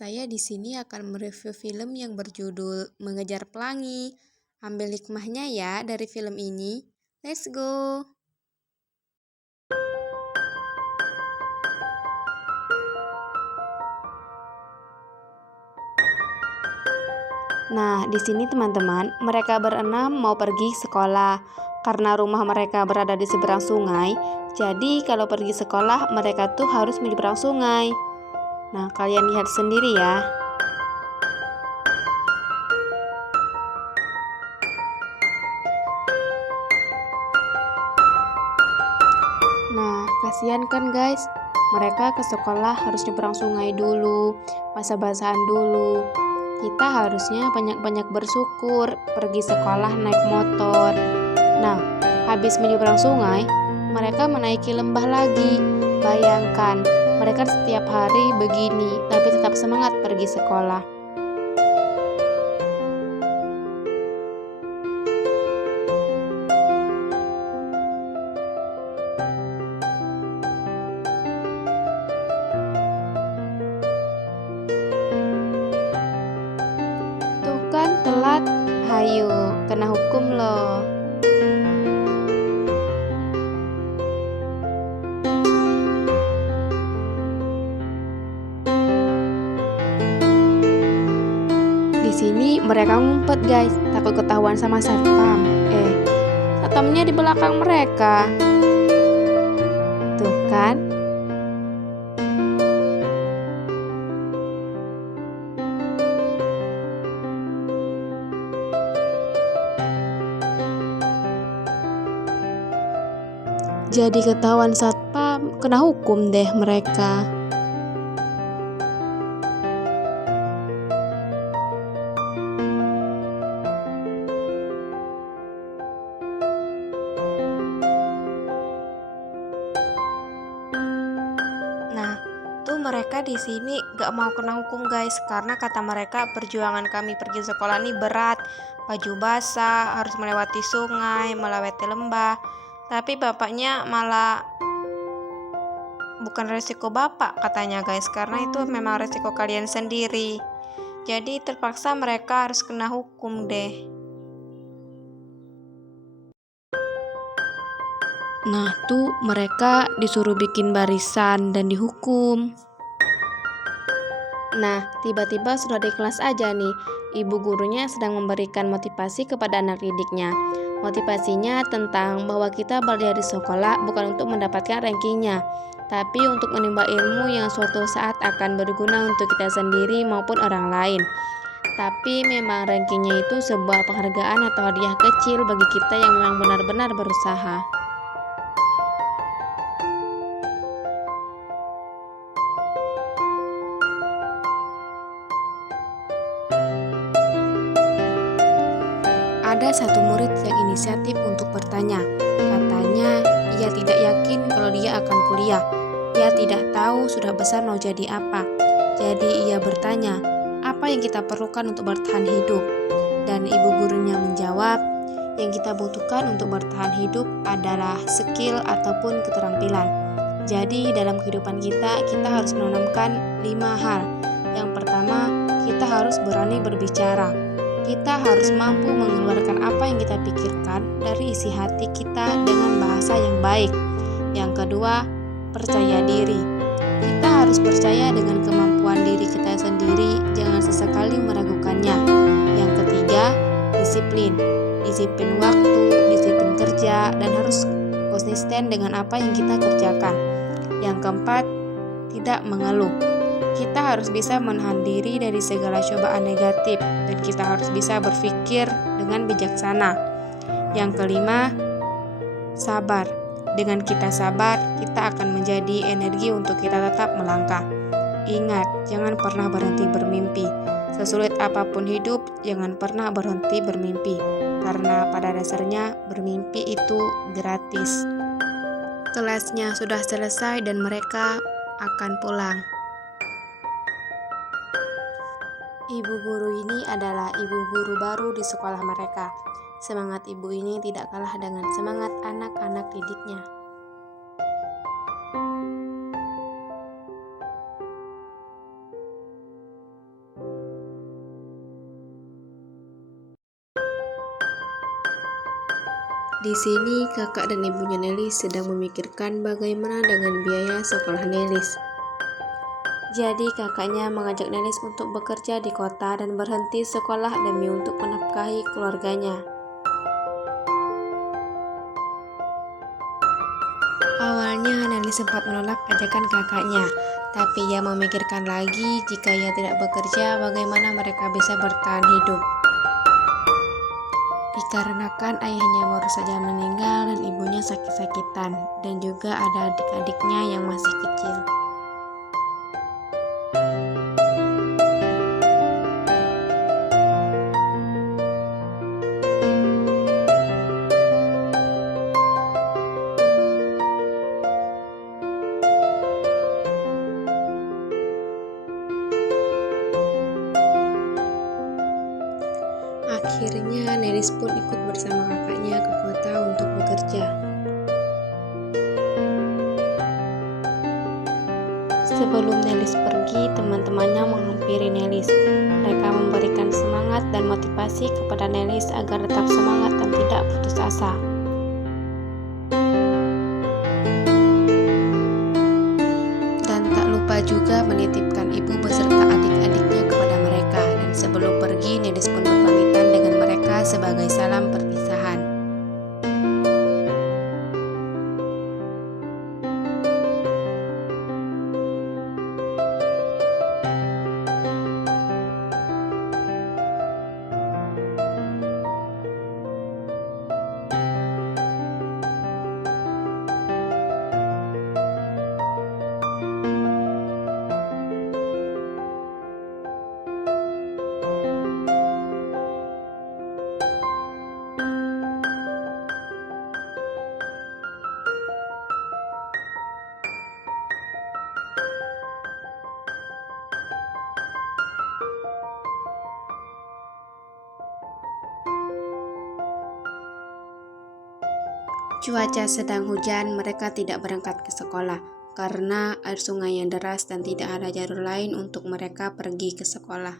Saya di sini akan mereview film yang berjudul Mengejar Pelangi. Ambil hikmahnya ya dari film ini. Let's go! Nah, di sini teman-teman, mereka berenam mau pergi sekolah. Karena rumah mereka berada di seberang sungai, jadi kalau pergi sekolah mereka tuh harus menyeberang sungai. Nah, kalian lihat sendiri ya. Nah, kasihan kan guys? Mereka ke sekolah harus nyebrang sungai dulu, basah-basahan dulu. Kita harusnya banyak-banyak bersyukur, pergi sekolah naik motor. Nah, habis menyeberang sungai, mereka menaiki lembah lagi. Bayangkan, mereka setiap hari begini, tapi tetap semangat pergi sekolah. Tuh kan telat, hayo, kena hukum loh. Di sini mereka ngumpet guys, takut ketahuan sama satpam. Satpamnya di belakang mereka. Tuh kan? Jadi ketahuan satpam, kena hukum deh mereka. Nah, tuh mereka di sini gak mau kena hukum guys, karena kata mereka perjuangan kami pergi sekolah ini berat, baju basah, harus melewati sungai, melewati lembah. Tapi bapaknya malah bukan resiko bapak katanya guys, karena itu memang resiko kalian sendiri. Jadi terpaksa mereka harus kena hukum deh. Nah tuh mereka disuruh bikin barisan dan dihukum. Nah tiba-tiba sudah di kelas aja nih, ibu gurunya sedang memberikan motivasi kepada anak didiknya. Motivasinya tentang bahwa kita belajar di sekolah bukan untuk mendapatkan rankingnya, tapi untuk menimba ilmu yang suatu saat akan berguna untuk kita sendiri maupun orang lain. Tapi memang rankingnya itu sebuah penghargaan atau hadiah kecil bagi kita yang memang benar-benar berusaha. Ada satu murid yang inisiatif untuk bertanya. Katanya, ia tidak yakin kalau dia akan kuliah. Ia tidak tahu sudah besar mau jadi apa. Jadi ia bertanya, apa yang kita perlukan untuk bertahan hidup? Dan ibu gurunya menjawab, yang kita butuhkan untuk bertahan hidup adalah skill ataupun keterampilan. Jadi dalam kehidupan kita harus menanamkan 5 hal. Yang pertama, kita harus berani berbicara. Kita harus mampu mengeluarkan apa yang kita pikirkan dari isi hati kita dengan bahasa yang baik. Yang kedua, percaya diri. Kita harus percaya dengan kemampuan diri kita sendiri, jangan sesekali meragukannya. Yang ketiga, disiplin. Disiplin waktu, disiplin kerja, dan harus konsisten dengan apa yang kita kerjakan. Yang keempat, tidak mengeluh. Kita harus bisa menahan diri dari segala cobaan negatif dan kita harus bisa berpikir dengan bijaksana. Yang kelima, sabar. Dengan kita sabar, kita akan menjadi energi untuk kita tetap melangkah. Ingat, jangan pernah berhenti bermimpi. Sesulit apapun hidup, jangan pernah berhenti bermimpi. Karena pada dasarnya bermimpi itu gratis. Kelasnya sudah selesai dan mereka akan pulang. Ibu guru ini adalah ibu guru baru di sekolah mereka. Semangat ibu ini tidak kalah dengan semangat anak-anak didiknya. Di sini kakak dan ibunya Nelis sedang memikirkan bagaimana dengan biaya sekolah Nelis. Jadi kakaknya mengajak Nelis untuk bekerja di kota dan berhenti sekolah demi untuk menafkahi keluarganya. Awalnya Nelis sempat menolak ajakan kakaknya, tapi ia memikirkan lagi jika ia tidak bekerja bagaimana mereka bisa bertahan hidup. Dikarenakan ayahnya baru saja meninggal dan ibunya sakit-sakitan, dan juga ada adik-adiknya yang masih kecil. Akhirnya Nelis pun ikut bersama kakaknya ke kota untuk bekerja. Sebelum Nelis pergi, teman-temannya menghampiri Nelis. Mereka memberikan semangat dan motivasi kepada Nelis agar tetap semangat dan tidak putus asa. Dan tak lupa juga menitipkan ibu beserta adik-adiknya kepada mereka. Dan sebelum pergi, Nelis pun berpamitan dengan mereka sebagai salam perpisahan. Cuaca sedang hujan, mereka tidak berangkat ke sekolah karena air sungai yang deras dan tidak ada jalur lain untuk mereka pergi ke sekolah.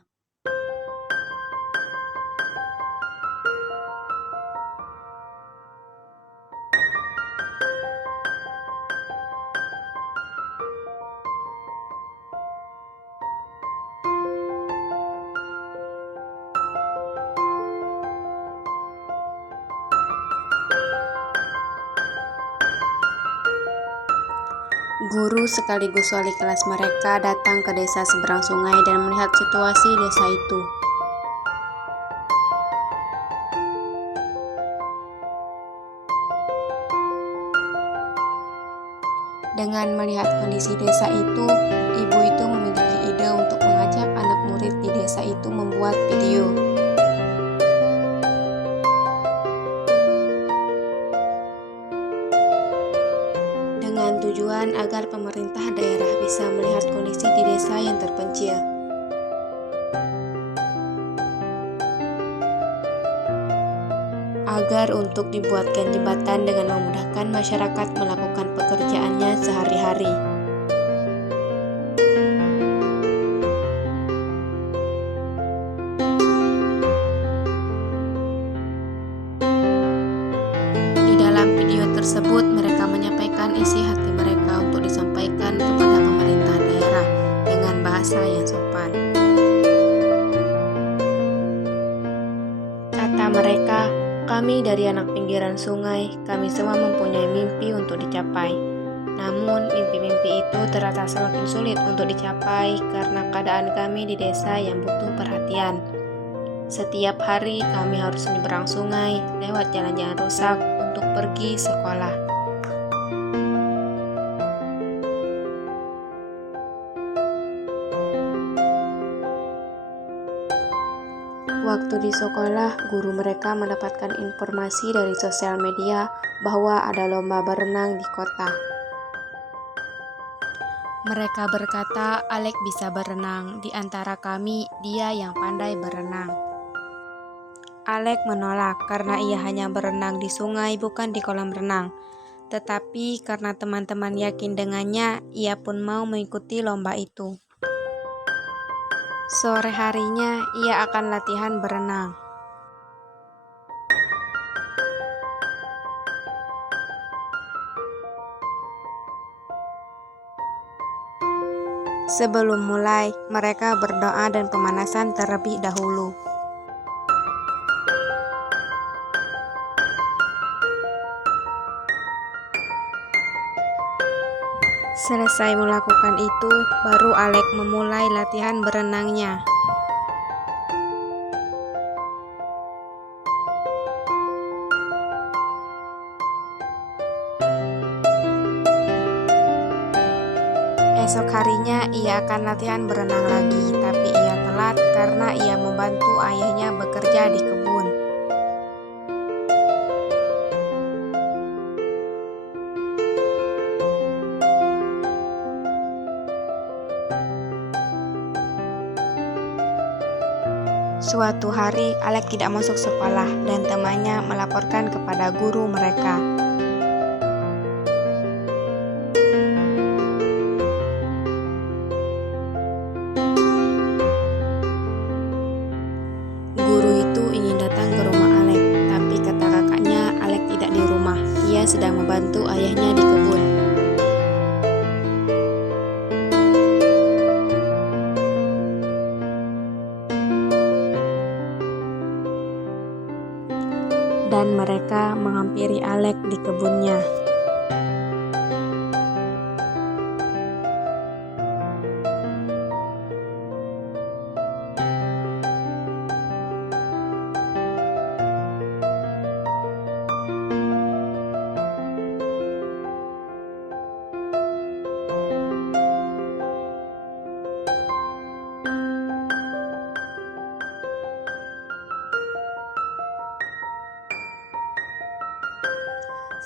Guru sekaligus wali kelas mereka datang ke desa seberang sungai dan melihat situasi desa itu. Dengan melihat kondisi desa itu, ibu itu memiliki ide untuk mengajak anak murid di desa itu membuat video. Dengan tujuan agar pemerintah daerah bisa melihat kondisi di desa yang terpencil. Agar untuk dibuatkan jembatan dengan memudahkan masyarakat melakukan pekerjaannya sehari-hari. Di dalam video tersebut, mereka menyampaikan isi hati mereka untuk disampaikan kepada pemerintah daerah dengan bahasa yang sopan. Kata mereka, "Kami dari anak pinggiran sungai, kami semua mempunyai mimpi untuk dicapai. Namun, mimpi-mimpi itu terasa semakin sulit untuk dicapai karena keadaan kami di desa yang butuh perhatian. Setiap hari kami harus menyeberang sungai lewat jalan-jalan rusak untuk pergi sekolah." Waktu di sekolah, guru mereka mendapatkan informasi dari sosial media bahwa ada lomba berenang di kota. Mereka berkata, "Alek bisa berenang, di antara kami dia yang pandai berenang." Alek menolak karena ia hanya berenang di sungai bukan di kolam renang. Tetapi karena teman-teman yakin dengannya, ia pun mau mengikuti lomba itu. Sore harinya, ia akan latihan berenang. Sebelum mulai, mereka berdoa dan pemanasan terlebih dahulu. Selesai melakukan itu, baru Alex memulai latihan berenangnya. Esok harinya ia akan latihan berenang lagi, tapi ia telat karena ia membantu ayahnya bekerja di kebun. Suatu hari, Alex tidak masuk sekolah dan temannya melaporkan kepada guru mereka. Guru itu ingin datang ke rumah Alex, tapi kata kakaknya Alex tidak di rumah. Ia sedang membantu ayahnya di kebun. Dan mereka menghampiri Alex di kebunnya.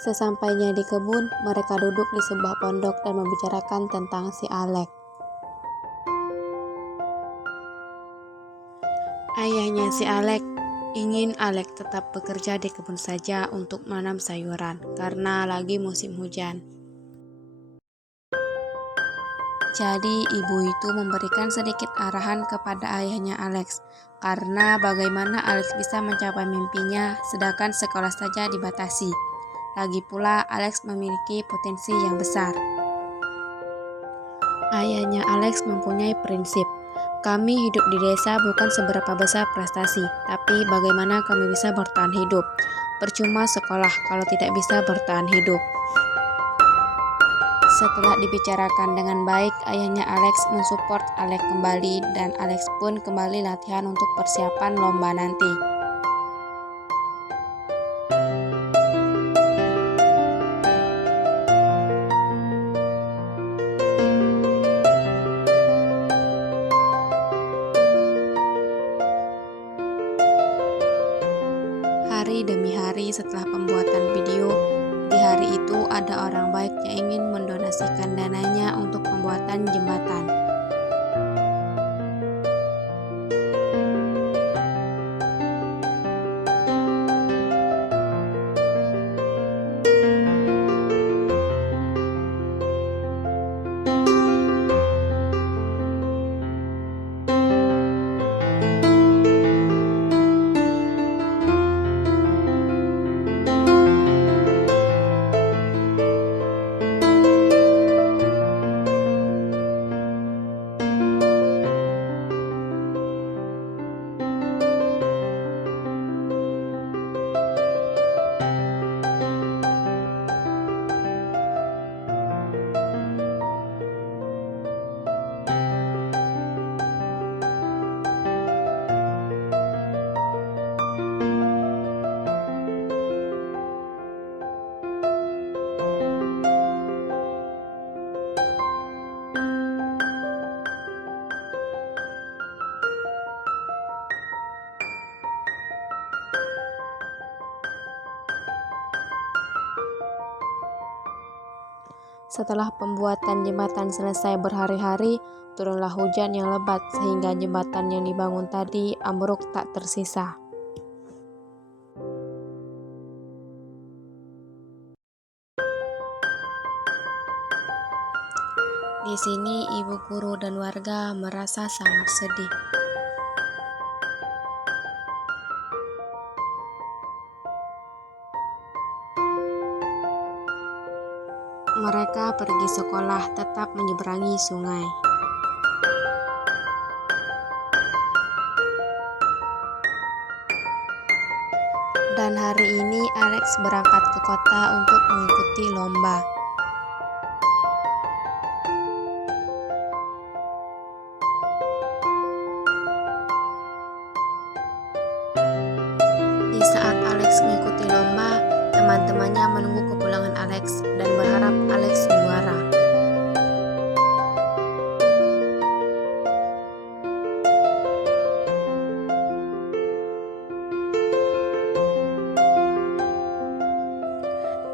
Sesampainya di kebun, mereka duduk di sebuah pondok dan membicarakan tentang si Alex. Ayahnya si Alex ingin Alex tetap bekerja di kebun saja untuk menanam sayuran karena lagi musim hujan. Jadi ibu itu memberikan sedikit arahan kepada ayahnya Alex karena bagaimana Alex bisa mencapai mimpinya sedangkan sekolah saja dibatasi. Lagi pula Alex memiliki potensi yang besar. Ayahnya Alex mempunyai prinsip, kami hidup di desa bukan seberapa besar prestasi, tapi bagaimana kami bisa bertahan hidup. Percuma sekolah kalau tidak bisa bertahan hidup. Setelah dibicarakan dengan baik, ayahnya Alex mensupport Alex kembali dan Alex pun kembali latihan untuk persiapan lomba nanti. Hari demi hari setelah pembuatan video, di hari itu ada orang baik yang ingin mendonasikan dananya untuk pembuatan jembatan. Setelah pembuatan jembatan selesai berhari-hari, turunlah hujan yang lebat sehingga jembatan yang dibangun tadi ambruk tak tersisa. Di sini ibu guru dan warga merasa sangat sedih. Mereka pergi sekolah tetap menyeberangi sungai. Hari ini Alex berangkat ke kota untuk mengikuti lomba. Di saat Alex mengikuti lomba, teman-temannya menunggu kepulangan Alex dan berharap Alex juara.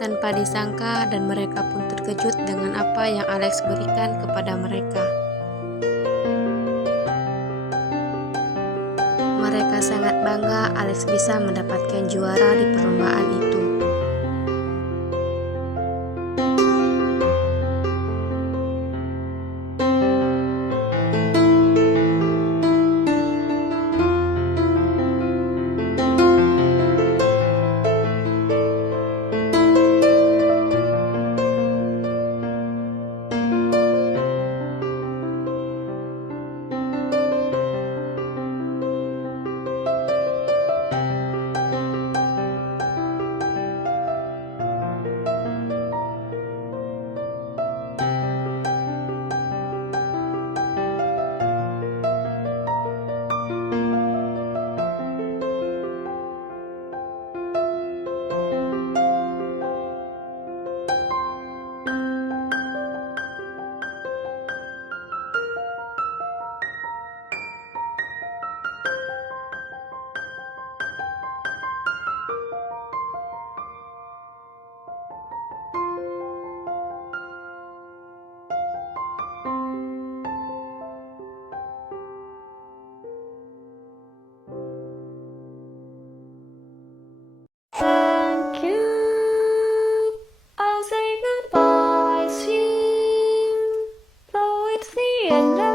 Tanpa disangka dan mereka pun terkejut dengan apa yang Alex berikan kepada mereka. Mereka sangat bangga Alex bisa mendapatkan juara di perlombaan itu. Thank you. I'll say goodbye soon, though it's the end of